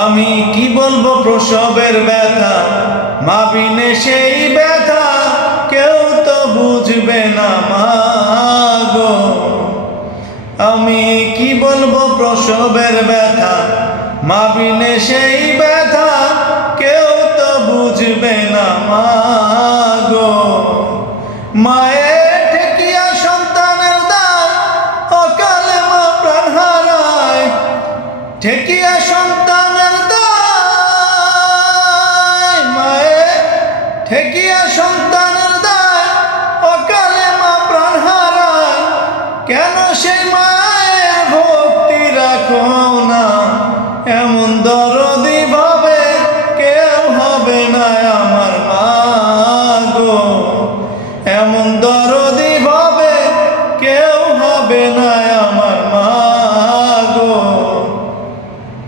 আমি কি বলবো প্রসবের ব্যথা, মা বিনে সেই ব্যথা কেউ তো বুঝবে না মা গো। আমি কি বলবো প্রসবের ব্যথা, মা বিনে সেই ব্যথা কেউ তো বুঝবে না মা গো। মায়ের ঠেকিয়া সন্তানের দায়, অকালে মা প্রাণ হারায়, ঠেকিয়া সন্তান